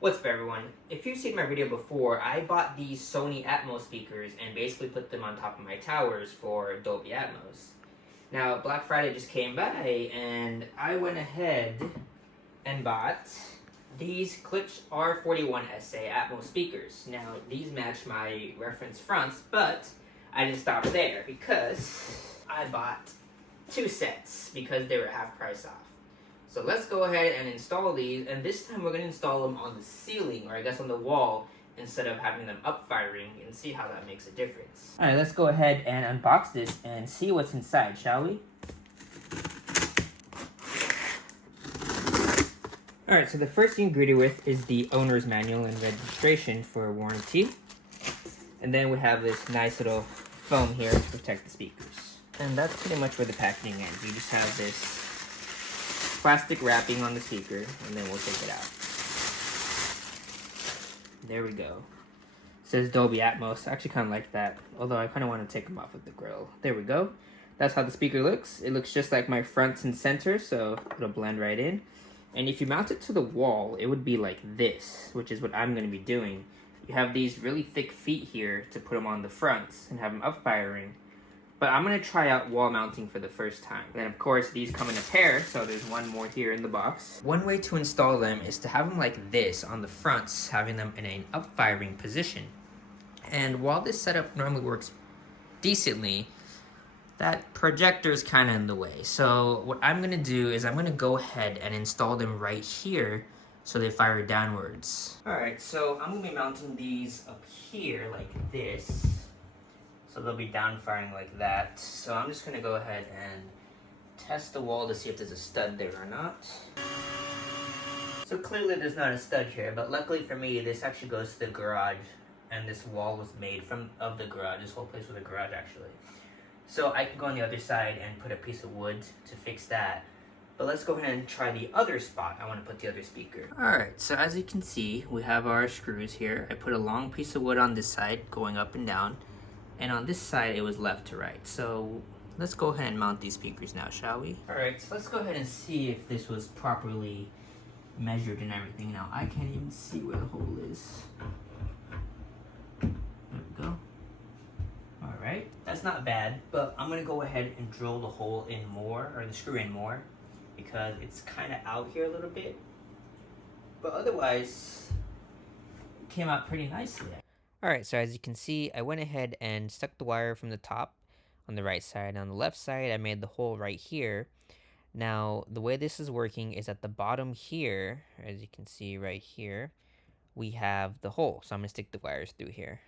What's up, everyone? If you've seen my video before, I bought these Sony Atmos speakers and basically put them on top of my towers for Dolby Atmos. Now, Black Friday just came by and I went ahead and bought these Klipsch R-41SA Atmos speakers. Now, these match my reference fronts, but I didn't stop there because I bought two sets because they were half price off. So let's go ahead and install these, and this time we're going to install them on the ceiling, or I guess on the wall, instead of having them up firing, and see how that makes a difference. Alright, let's go ahead and unbox this and see what's inside, shall we? Alright, so the first thing greeted with is the owner's manual and registration for warranty. And then we have this nice little foam here to protect the speakers. And that's pretty much where the packaging ends. You just have this plastic wrapping on the speaker, and then we'll take it out. There we go. It says Dolby Atmos. I actually kind of like that, although I kind of want to take them off with the grill. There we go. That's how the speaker looks. It looks just like my fronts and center, so it'll blend right in. And if you mount it to the wall, it would be like this, which is what I'm going to be doing. You have these really thick feet here to put them on the fronts and have them up firing. But I'm going to try out wall mounting for the first time. And of course, these come in a pair, so there's one more here in the box. One way to install them is to have them like this on the fronts, having them in an up-firing position. And while this setup normally works decently, that projector is kind of in the way. So what I'm going to do is I'm going to go ahead and install them right here so they fire downwards. Alright, so I'm going to be mounting these up here like this. So they'll be down firing like that. So I'm just gonna go ahead and test the wall to see if there's a stud there or not. So clearly there's not a stud here, but luckily for me, this actually goes to the garage, and this wall was made of the garage. This whole place was a garage actually. So I can go on the other side and put a piece of wood to fix that. But let's go ahead and try the other spot I want to put the other speaker. Alright, so as you can see, we have our screws here. I put a long piece of wood on this side going up and down. And on this side, it was left to right. So let's go ahead and mount these speakers now, shall we? Alright, so let's go ahead and see if this was properly measured and everything. Now, I can't even see where the hole is. There we go. Alright, that's not bad, but I'm going to go ahead and drill the hole in more, or the screw in more, because it's kind of out here a little bit. But otherwise, it came out pretty nicely. Alright, so as you can see, I went ahead and stuck the wire from the top on the right side. On the left side, I made the hole right here. Now, the way this is working is at the bottom here, as you can see right here, we have the hole. So I'm going to stick the wires through here.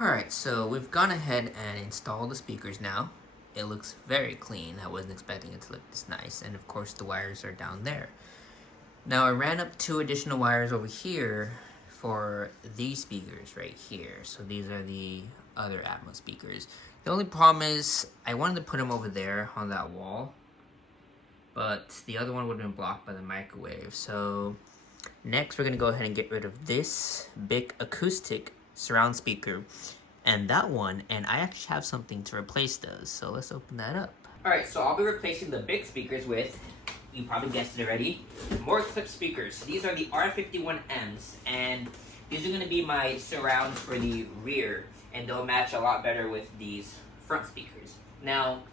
Alright, so we've gone ahead and installed the speakers now. It looks very clean. I wasn't expecting it to look this nice. And of course, the wires are down there. Now, I ran up 2 additional wires over here for these speakers right here. So these are the other Atmos speakers. The only problem is I wanted to put them over there on that wall, but the other one would have been blocked by the microwave. So next we're gonna go ahead and get rid of this big acoustic surround speaker and that one, and I actually have something to replace those. So let's open that up. Alright, so I'll be replacing the big speakers with, you probably guessed it already, more Klipsch speakers. These are the R-41Ms, and these are going to be my surrounds for the rear, and they'll match a lot better with these front speakers. Now,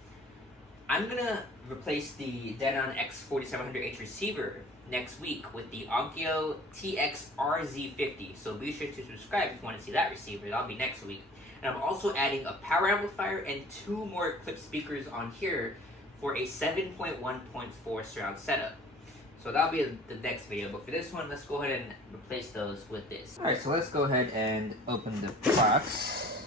I'm going to replace the Denon X4700H receiver next week with the Onkyo TX-RZ50, so be sure to subscribe if you want to see that receiver. That'll be next week. And I'm also adding a power amplifier and 2 more Klipsch speakers on here for a 7.1.4 surround setup. So that'll be the next video, but for this one, let's go ahead and replace those with this. Alright, so let's go ahead and open the box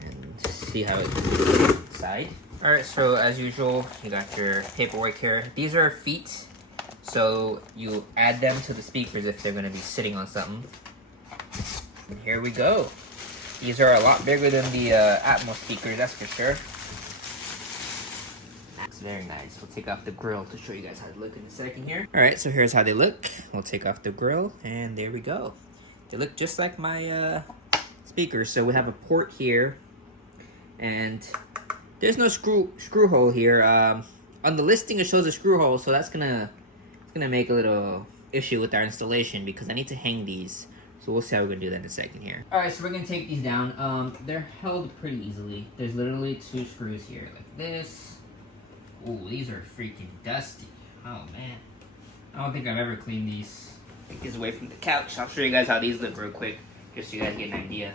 and see how it looks inside. Alright, so as usual, you got your paperwork here. These are feet, so you add them to the speakers if they're going to be sitting on something. And here we go. These are a lot bigger than the Atmos speakers, that's for sure. Very nice. We'll take off the grill to show you guys how they look in a second here. Alright, so here's how they look. We'll take off the grill, and there we go. They look just like my speakers. So we have a port here, and there's no screw hole here. On the listing, it shows a screw hole, so that's gonna make a little issue with our installation because I need to hang these. So we'll see how we're gonna do that in a second here. Alright, so we're gonna take these down. They're held pretty easily. There's literally 2 screws here, like this. Ooh, these are freaking dusty. Oh man. I don't think I've ever cleaned these. Take these away from the couch. I'll show you guys how these look real quick, just so you guys get an idea.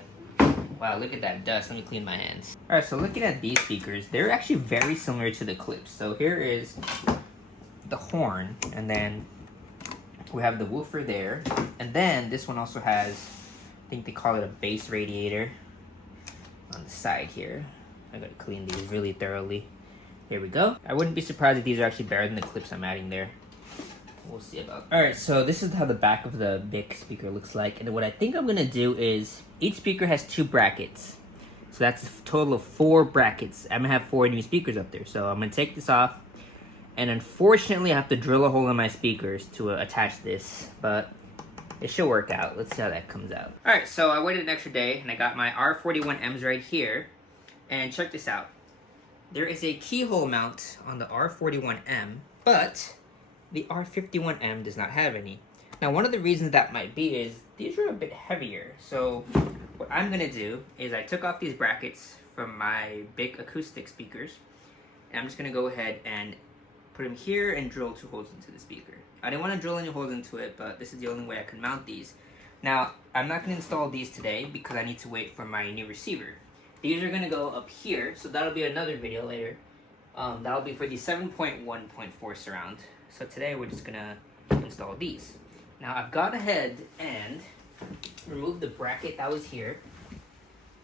Wow, look at that dust. Let me clean my hands. Alright, so looking at these speakers, they're actually very similar to the Klipsch. So here is the horn, and then we have the woofer there, and then this one also has, I think they call it a bass radiator on the side here. I gotta clean these really thoroughly. Here we go. I wouldn't be surprised if these are actually better than the Klipsch I'm adding there. We'll see about. Alright, so this is how the back of the big speaker looks like, and what I think I'm gonna do is each speaker has 2 brackets. So that's a total of 4 brackets. I'm gonna have 4 new speakers up there. So I'm gonna take this off. And unfortunately, I have to drill a hole in my speakers to attach this, but it should work out. Let's see how that comes out. All right, so I waited an extra day, and I got my R-41Ms right here. And check this out. There is a keyhole mount on the R-41M, but the R-51M does not have any. Now, one of the reasons that might be is these are a bit heavier. So what I'm gonna do is I took off these brackets from my big acoustic speakers, and I'm just gonna go ahead and put them here and drill 2 holes into the speaker. I didn't want to drill any holes into it, but this is the only way I can mount these. Now, I'm not going to install these today because I need to wait for my new receiver. These are going to go up here, so that'll be another video later. That'll be for the 7.1.4 surround. So today we're just going to install these. Now, I've gone ahead and removed the bracket that was here.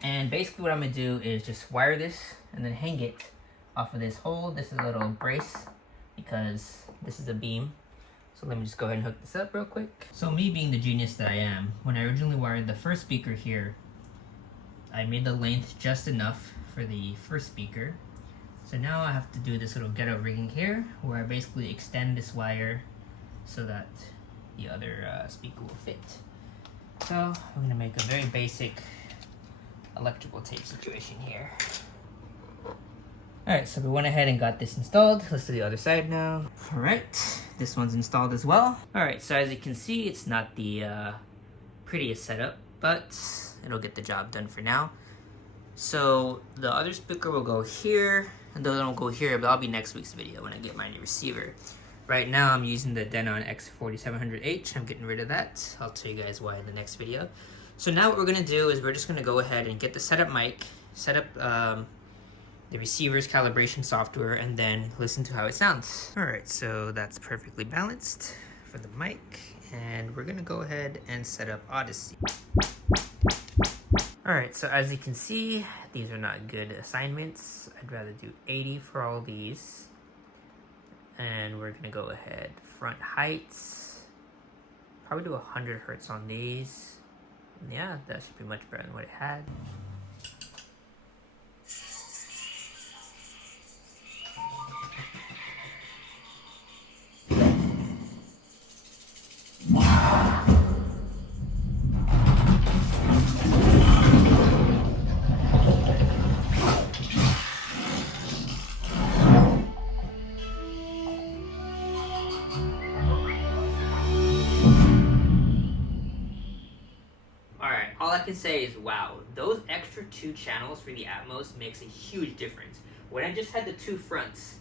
And basically what I'm going to do is just wire this and then hang it off of this hole. This is a little brace, because this is a beam. So let me just go ahead and hook this up real quick. So me being the genius that I am, when I originally wired the first speaker here, I made the length just enough for the first speaker. So now I have to do this little ghetto rigging here, where I basically extend this wire so that the other speaker will fit. So I'm gonna make a very basic electrical tape situation here. Alright, so we went ahead and got this installed. Let's do the other side now. Alright, this one's installed as well. Alright, so as you can see, it's not the prettiest setup, but it'll get the job done for now. So the other speaker will go here, and the other one will go here, but that'll be next week's video when I get my new receiver. Right now, I'm using the Denon X4700H. I'm getting rid of that. I'll tell you guys why in the next video. So now what we're gonna do is we're just gonna go ahead and get the setup mic, set up the receiver's calibration software, and then listen to how it sounds. Alright, so that's perfectly balanced for the mic, and we're gonna go ahead and set up Odyssey. Alright, so as you can see, these are not good assignments. I'd rather do 80 for all these. And we're gonna go ahead, front heights, probably do 100 hertz on these. Yeah, that should be much better than what it had. All I can say is, wow, those extra 2 channels for the Atmos makes a huge difference. When I just had the 2 fronts,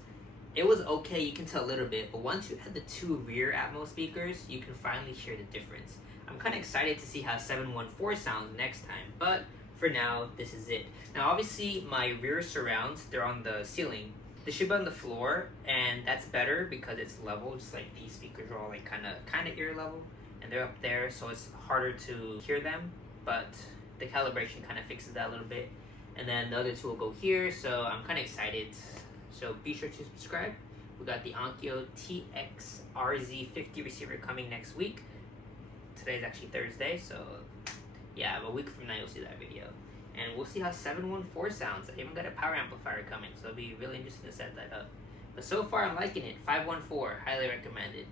it was okay, you can tell a little bit, but once you had the 2 rear Atmos speakers, you can finally hear the difference. I'm kind of excited to see how 714 sounds next time, but for now, this is it. Now, obviously, my rear surrounds, they're on the ceiling. They should be on the floor, and that's better because it's level, just like these speakers are all like kind of ear level, and they're up there, so it's harder to hear them. But the calibration kind of fixes that a little bit. And then the other 2 will go here, so I'm kind of excited. So be sure to subscribe. We got the Onkyo TX-RZ50 receiver coming next week. Today's actually Thursday, so yeah, a week from now you'll see that video. And we'll see how 714 sounds. I even got a power amplifier coming, so it'll be really interesting to set that up. But so far I'm liking it. 514, highly recommended.